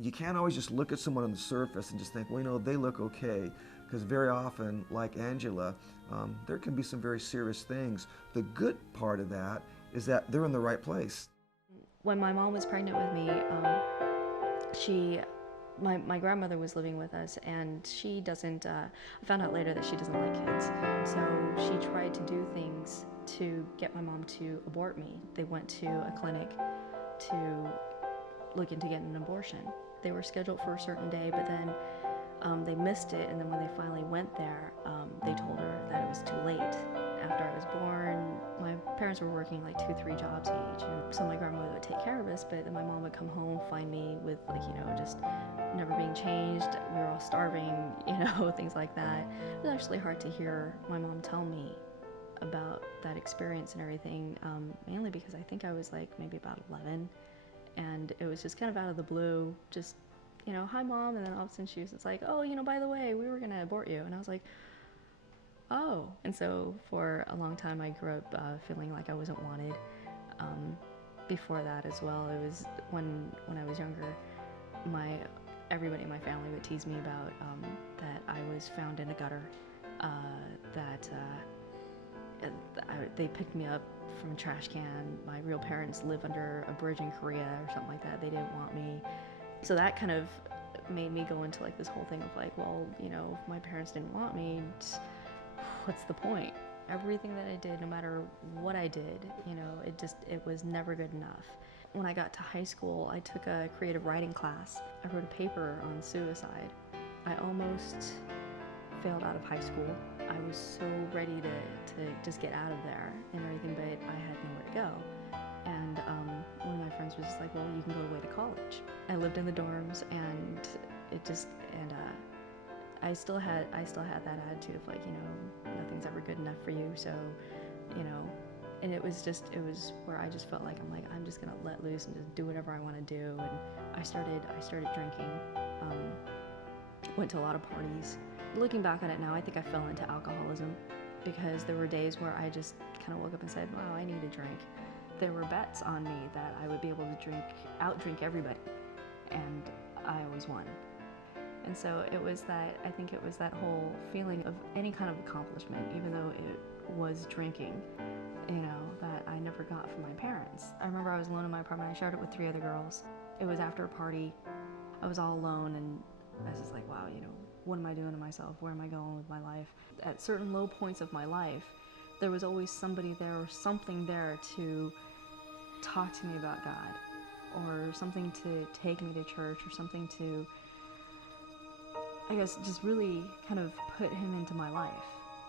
You can't always just look at someone on the surface and just think, well, they look okay. Because very often, like Angela, there can be some very serious things. The good part of that is that they're in the right place. When my mom was pregnant with me, she my grandmother was living with us, and she doesn't I found out later that she doesn't like kids, so she tried to do things to get my mom to abort me. They went to a clinic to look into getting an abortion. They were scheduled for a certain day, but then they missed it, and then when they finally went there, they told her that it was too late. After I was born, my parents were working like 2, 3 jobs each, and so my grandmother would take care of us, but then my mom would come home, find me with just never being changed. We were all starving, things like that. It was actually hard to hear my mom tell me about that experience and everything, mainly because I think I was like maybe about 11, and it was just kind of out of the blue, just hi mom, and then all of a sudden she was just like, oh, by the way, we were gonna abort you, and I was like, oh. And so for a long time I grew up feeling like I wasn't wanted. Before that as well, it was when I was younger, everybody in my family would tease me about that I was found in a gutter, that they picked me up from a trash can. My real parents live under a bridge in Korea or something like that. They didn't want me. So that kind of made me go into like this whole thing of like, well, if my parents didn't want me, what's the point? Everything that I did, no matter what I did, it was never good enough. When I got to high school, I took a creative writing class. I wrote a paper on suicide. I almost failed out of high school. I was so ready to just get out of there and everything, but I had nowhere to go. And one of my friends was just like, well, you can go away to college. I lived in the dorms, and I still had that attitude of like, nothing's ever good enough for you, so, and it was where I just felt like I'm just gonna let loose and just do whatever I want to do. And I started drinking, went to a lot of parties. Looking back on it now, I think I fell into alcoholism because there were days where I just kind of woke up and said, wow, I need a drink. There were bets on me that I would be able to outdrink everybody, and I always won. And so I think it was that whole feeling of any kind of accomplishment, even though it was drinking, that I never got from my parents. I remember I was alone in my apartment. I shared it with 3 other girls. It was after a party. I was all alone, and I was just like, wow, what am I doing to myself? Where am I going with my life? At certain low points of my life, there was always somebody there or something there to talk to me about God, or something to take me to church, or something to, I guess, just really kind of put him into my life.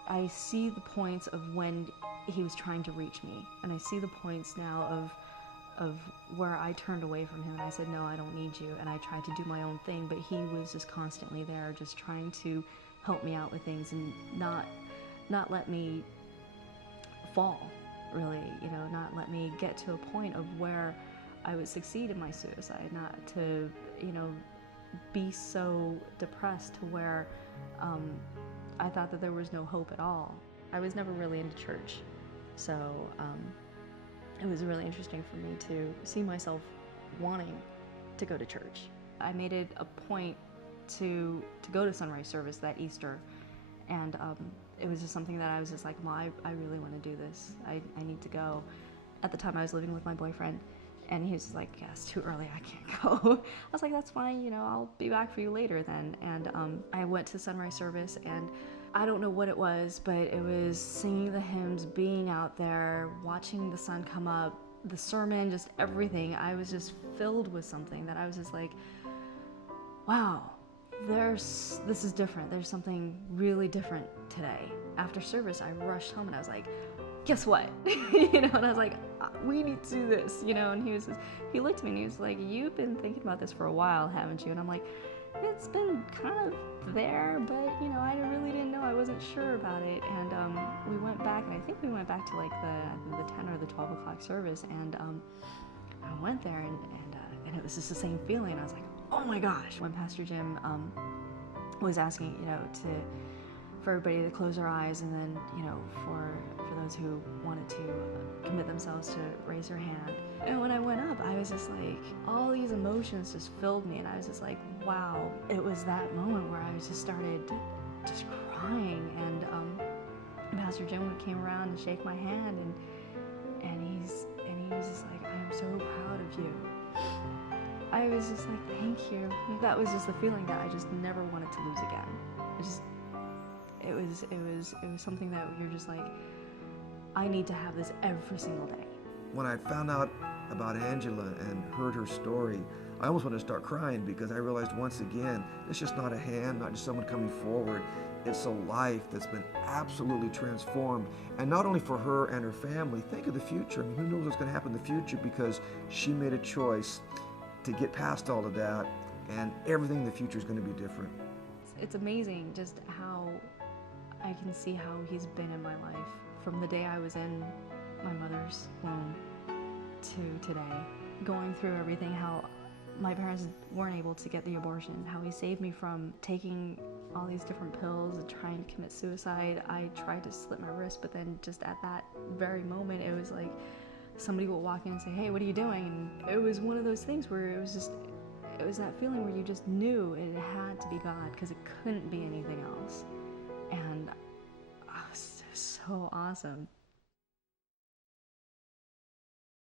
I see the points of when he was trying to reach me, and I see the points now of where I turned away from him and I said, no, I don't need you, and I tried to do my own thing, but he was just constantly there, just trying to help me out with things and not let me fall, really, not let me get to a point of where I would succeed in my suicide, not to, be so depressed to where I thought that there was no hope at all. I was never really into church, so it was really interesting for me to see myself wanting to go to church. I made it a point to go to sunrise service that Easter, and it was just something that I was just like, well, I really want to do this. I need to go. At the time I was living with my boyfriend, and he was just like, yeah, it's too early, I can't go. I was like, that's fine, I'll be back for you later then. And I went to sunrise service, and I don't know what it was, but it was singing the hymns, being out there, watching the sun come up, the sermon, just everything. I was just filled with something that I was just like, wow, this is different. There's something really different today. After service, I rushed home and I was like, guess what? And I was like, we need to do this, and he looked at me and he was like, you've been thinking about this for a while, haven't you? And I'm like, it's been kind of there, but I really didn't know. I wasn't sure about it. And we went back, and I think we went back to like the 10 or the 12 o'clock service, and I went there, and it was just the same feeling. I was like, oh my gosh. When Pastor Jim was asking, for everybody to close their eyes, and then, for the those who wanted to commit themselves to raise their hand. And when I went up, I was just like, all these emotions just filled me, and I was just like, wow. It was that moment where I just started just crying, and Pastor Jim came around and shake my hand, and he was just like, I am so proud of you. I was just like, thank you. That was just the feeling that I just never wanted to lose again. It was something that you're just like, I need to have this every single day. When I found out about Angela and heard her story, I almost wanted to start crying because I realized once again, it's just not a hand, not just someone coming forward. It's a life that's been absolutely transformed. And not only for her and her family, think of the future. I mean, who knows what's going to happen in the future, because she made a choice to get past all of that, and everything in the future is going to be different. It's amazing just how I can see how he's been in my life from the day I was in my mother's womb to today, going through everything, how my parents weren't able to get the abortion, how he saved me from taking all these different pills and trying to commit suicide. I tried to slit my wrist, but then just at that very moment, it was like somebody would walk in and say, hey, what are you doing? And it was one of those things where it was that feeling where you just knew it had to be God, because it couldn't be anything else. And it was just so awesome.